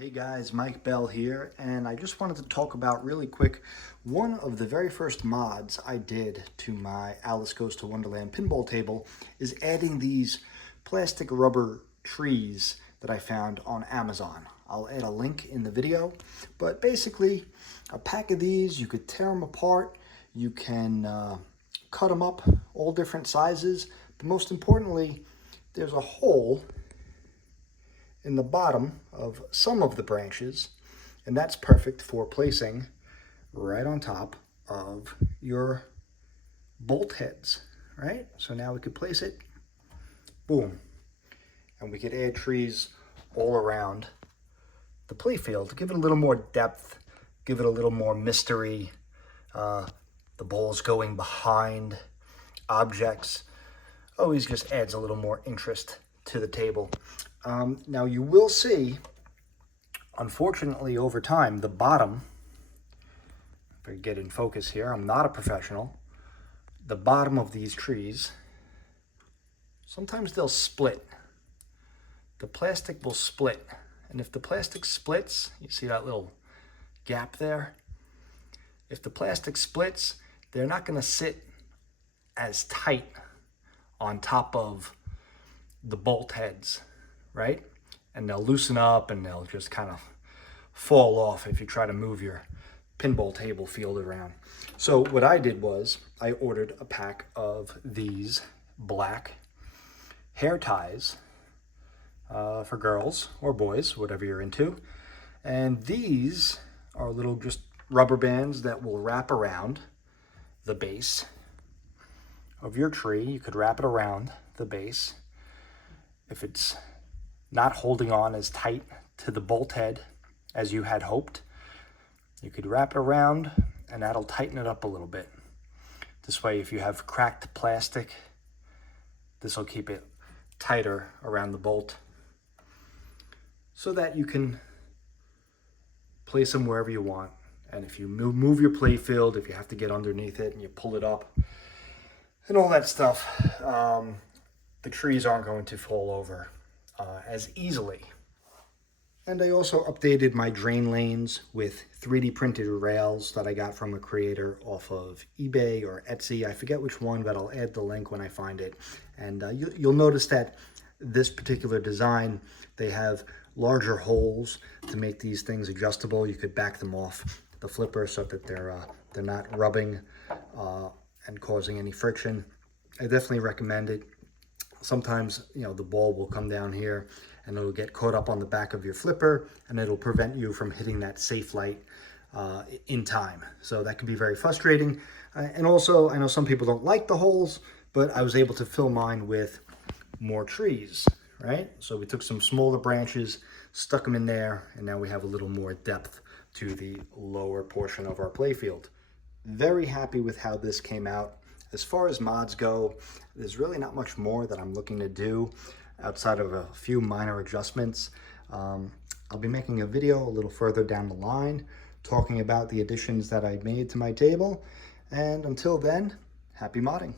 Hey guys, Mike Bell here, and I just wanted to talk about really quick one of the very first mods I did to my Alice Goes to Wonderland pinball table is adding these plastic rubber trees that I found on Amazon. I'll add a link in the video, but basically a pack of these, you could tear them apart, you can cut them up all different sizes, but most importantly, there's a hole in the bottom of some of the branches, and that's perfect for placing right on top of your bolt heads, right? So now we could place it, boom, and we could add trees all around the playfield to give it a little more depth, give it a little more mystery. The balls going behind objects always just adds a little more interest to the table. Now you will see, unfortunately over time, the bottom, if I get in focus here, I'm not a professional, the bottom of these trees, sometimes they'll split. The plastic will split. And if the plastic splits, you see that little gap there? If the plastic splits, they're not going to sit as tight on top of the bolt heads, right? And they'll loosen up and they'll just kind of fall off if you try to move your pinball table field around. So what I did was I ordered a pack of these black hair ties for girls or boys, whatever you're into. And these are little just rubber bands that will wrap around the base of your tree. You could wrap it around the base. If it's not holding on as tight to the bolt head as you had hoped, you could wrap it around and that'll tighten it up a little bit. This way, if you have cracked plastic, this will keep it tighter around the bolt so that you can place them wherever you want. And if you move your play field, if you have to get underneath it and you pull it up and all that stuff, the trees aren't going to fall over as easily. And I also updated my drain lanes with 3D printed rails that I got from a creator off of eBay or Etsy. I forget which one, but I'll add the link when I find it. And you'll notice that this particular design, they have larger holes to make these things adjustable. You could back them off the flipper so that they're not rubbing and causing any friction. I definitely recommend it. Sometimes, the ball will come down here and it'll get caught up on the back of your flipper and it'll prevent you from hitting that safe light in time. So that can be very frustrating. And also, I know some people don't like the holes, but I was able to fill mine with more trees, right? So we took some smaller branches, stuck them in there, and now we have a little more depth to the lower portion of our playfield. Very happy with how this came out. As far as mods go, there's really not much more that I'm looking to do outside of a few minor adjustments. I'll be making a video a little further down the line talking about the additions that I made to my table. And until then, happy modding.